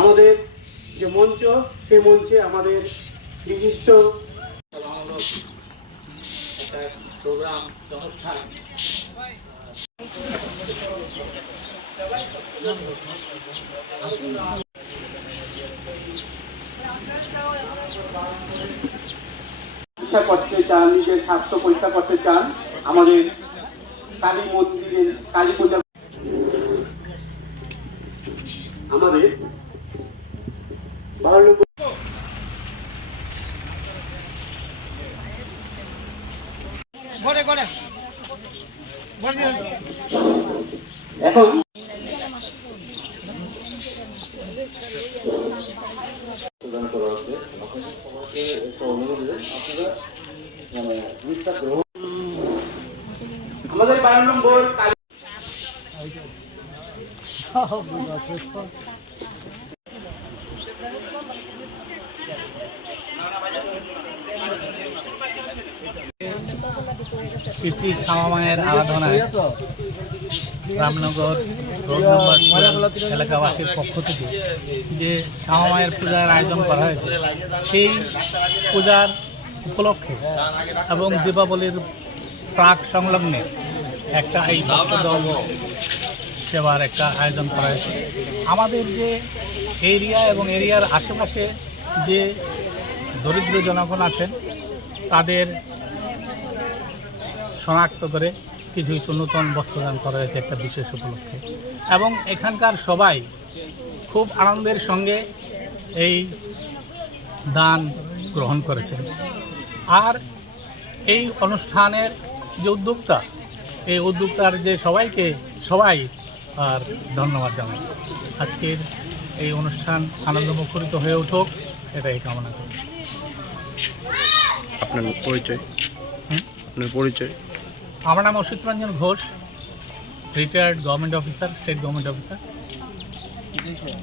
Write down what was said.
আমাদের যে মঞ্চ, সেই মঞ্চে আমাদের বিশিষ্ট একটা প্রোগ্রাম অনুষ্ঠান পরীক্ষা করতে চান, নিজের স্বাস্থ্য পরীক্ষা করতে চান, আমাদের কালী মন্দিরের কালী পূজা আমাদের এখন আমাদের 12 নম্বর শ্রী শ্যামা মায়ের আরাধনায় রামনগর রোড নম্বর এলাকাবাসীর পক্ষ থেকে যে শ্যামা মায়ের পূজার আয়োজন করা হয়েছে, সেই পূজার উপলক্ষে এবং দীপাবলির প্রাক সংলগ্নে একটা এই ভক্তদল সেবার একটা আয়োজন করা হয়েছে। আমাদের যে এরিয়া এবং এরিয়ার আশেপাশে যে দরিদ্র জনগণ আছেন তাদের শনাক্ত করে কিছু নূতন বস্ত্রদান করা হয়েছে একটা বিশেষ উপলক্ষে, এবং এখানকার সবাই খুব আনন্দের সঙ্গে এই দান গ্রহণ করেছেন। আর এই অনুষ্ঠানের যে উদ্যোক্তা, এই উদ্যোক্তার যে সবাই আর ধন্যবাদ জানাই। আজকের এই অনুষ্ঠান আনন্দমুখরিত হয়ে উঠুক, এটাই কামনা করি। আপনার পরিচয়? আমার নাম Asit Ranjan Ghosh, retired government officer, state government officer.